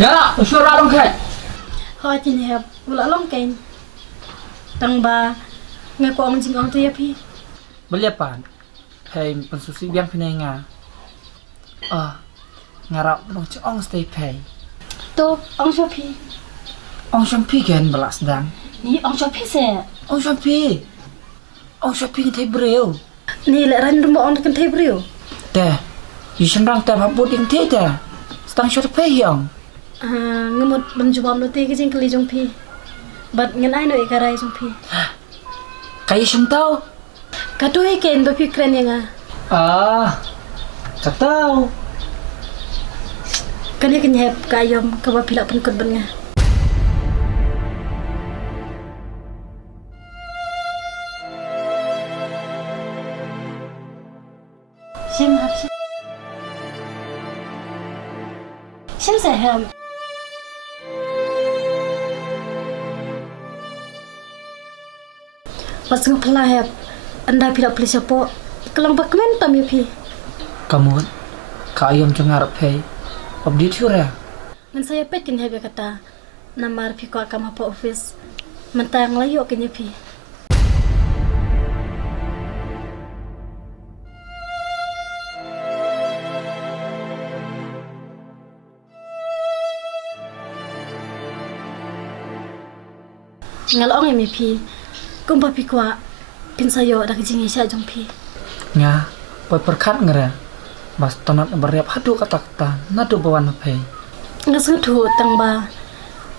Ya, usul orang kai. Hoi tin hẹp vula long kain tang ba ngaku ang jing ang tu ya pi Beliapan. Hei pensusi biang pinenga. Ngarap long ceong stay pay. to ang sho pi Ong champi gen belas dang. ni ang sho pi se Ong champi. Ong champi thai breu. ni le ran mo ang kan thai brio Teh. Yishan rang teh habut ding teh teh. Stang shot pay hiang. ngemut menjubam lo te ke jing kali jong pi bat ngen ai no ikarai jong pi Kai yishan tau. katu he ken do pi kren yang Tak tahu. kan ye ken hep kayom ka ba pila pun kut ben nga sim hap sim se hem pas ngepla hep anda pila pli siapo kelang ba kemen tam ya pi Kamu ka ayam cengarap pay. Abdi ya. ngan saya pet kin hep ya kata namar pi ko akam apa office mentang layo kin ya pi ngalong ya mi pi kumpa pi kwa pin sayo dak jingi sya jong pi Nga, poi perkat ngere. Bas tonat beriap hadu kata-kata. Nadu bawan pay. ngas ngutu tang ba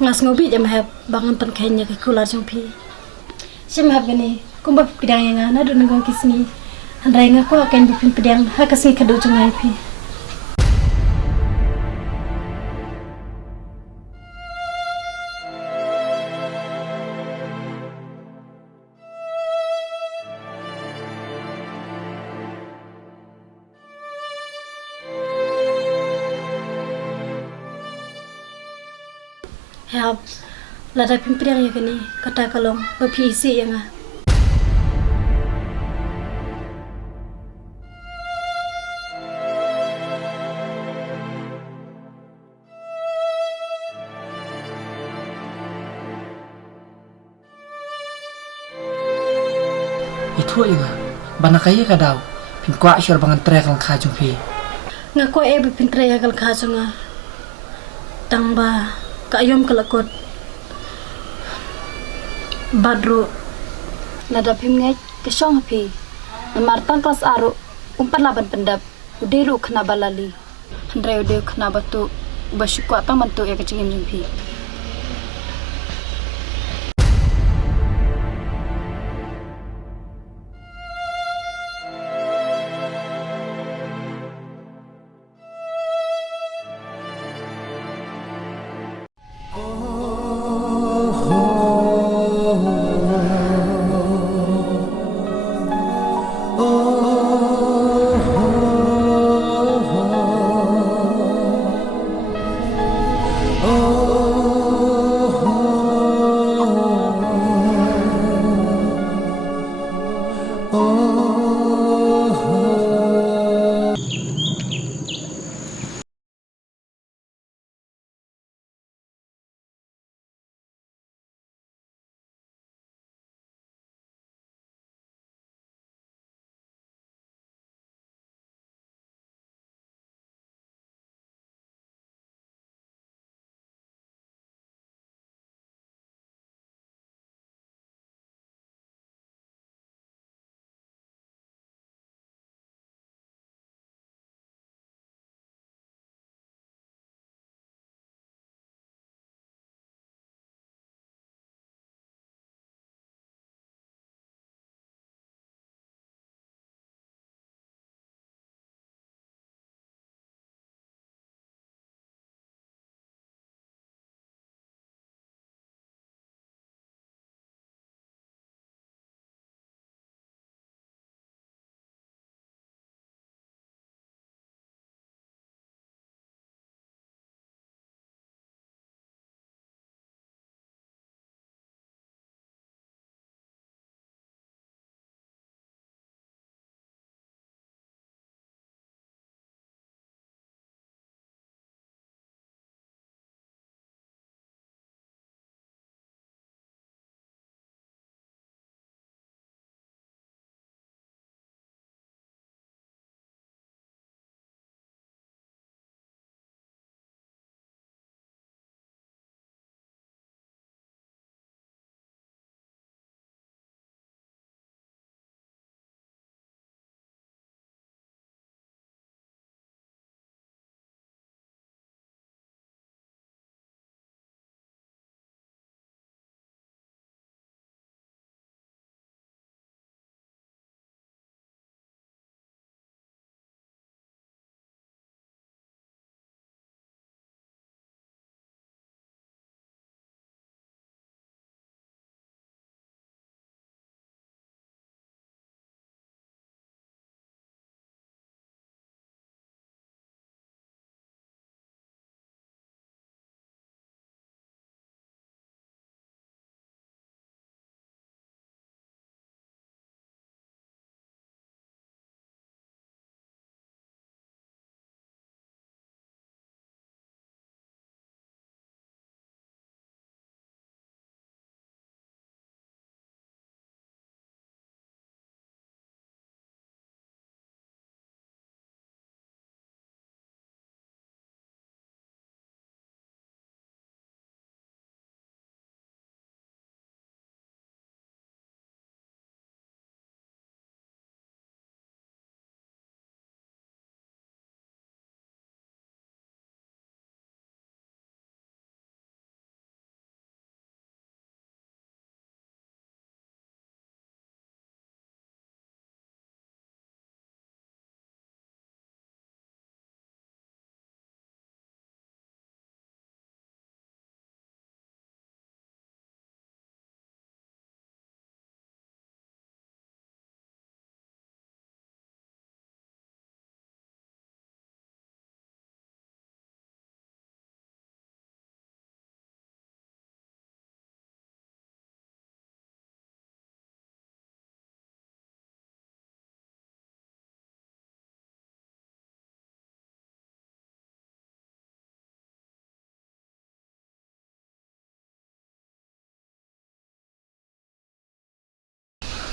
ngas ngobi jam hep bangun pen kenya ke kular jong pi sim hep gani kumpa pi pidang yang na do ngong kisni handai ngaku akan bipin pidang ha kasih kado jong ai pi help lada pimpirang ya gani kata kalong bapi isi yang Itu ya. Bana kaya kadau. Pin kwa syar bangan trek lang ka jung pi. ngaku bipin traya kal kajunga tang ba kayom kalakot badru Nada pim ngai ke shong pi namar tang kelas aru umpan laban pendap uderu kena balali handrai uderu kena batu basyukwa tang mantu ya kecingin jumpi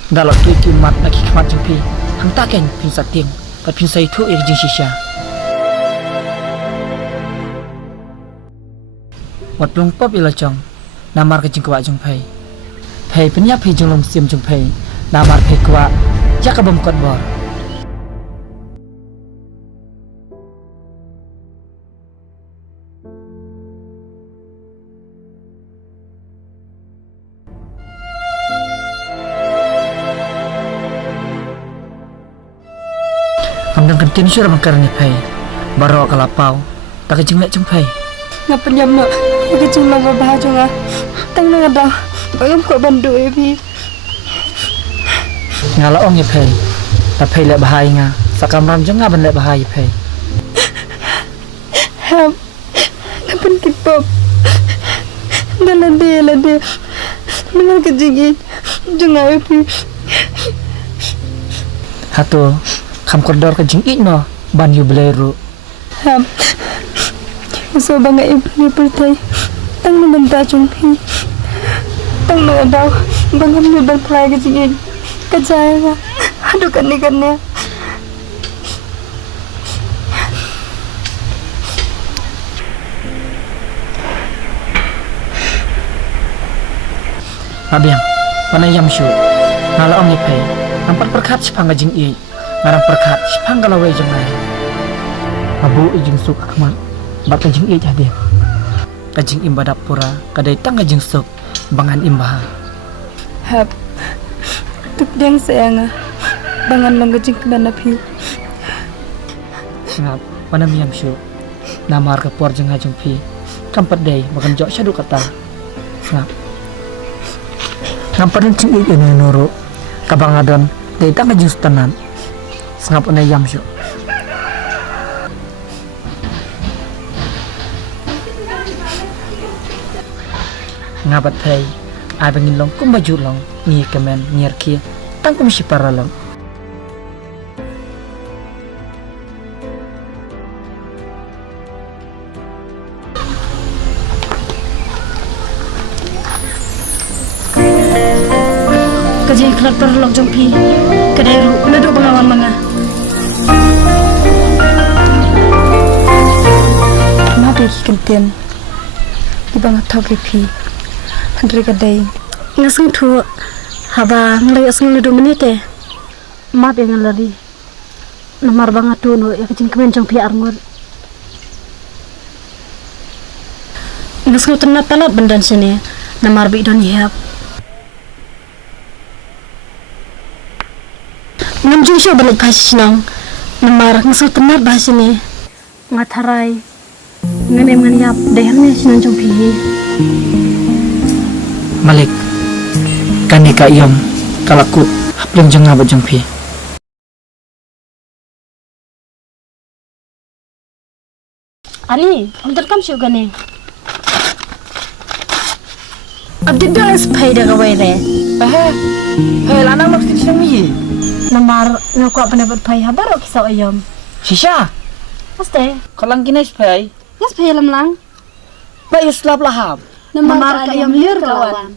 Dalam tu itu mat lagi kemat jumpi. Hang taken pin sating. Pat pin sai tu jing shisha. Wat plong pop ila chong. Namar ke jing kwa jung pai. Pai penya pai jung lom sim jung pai. Namar pai kwa jakabam kot bor. Amdang kentin syur mangkar ni pai. Baro kalapau. Tak jing lek jung pai. Ngapa nyam no ke chung la ba chung a tang na da bagam ko bandu e pi Ngala ong ye pai. Ta pai lek bahai nga. Sakam ram jung ngaban lek bahai pai. ham kapan kipop dalade mana ke jigi chung a pi Hatu kam kodor ke jing no ban yu beleru. ham so banga ibni pertai tang na banta chung pi tang na daw bangam ni ban play ke jigi ka jaya aduh kan ni Abiang, panay yam syu. Ngala ong ye pai. Nampat perkat sipang jing i. Ngarang perkat sipang galawai jung lai. Abu ijing suk akmat. Bat jing i jadi. Kajing imba dapura kadai tang jing suk bangan imba. hap tuk deng sayang bangan long ke jing kemana pi Ngap panam yam syu. Namar ke por jeng hajung pi. Kampat dei makan jok syadu kata. Ngap. Ngamparin jing i ini nuru. Kabang adon dei tang jing stanan. Ngap panay yam syu. Ngabat pai. Ai bangin long kum baju long ni kemen niar kia tang kum sipara long. kajing kelat perlok jompi kedai ru leduk pengawan manga ma be kenten ibang thok pi handre kadai ngasung thu haba nglai asung leduk menite ma be ngalari namar banga tu no ya kajing kemen jompi arngur ngasung tenat palat bendan sini namar bi don hiap Namjung syo balik bahasa sinang namar ngasal tenar bahasa ni ngatarai nganem nganyap daerahnya sinang jong pihi Malik kani ka iyom kalakut hapleng jeng ngabat jeng pi. Ali ontar kam syo gane abdi belas phaida gawai re Lanang maksud semi. namar ngakwa pendapat phai habar o kisau ayam Shisha paste kalang kinais pai. yas phai lamlang Ba islap lahab. namar ka ayam liur kawan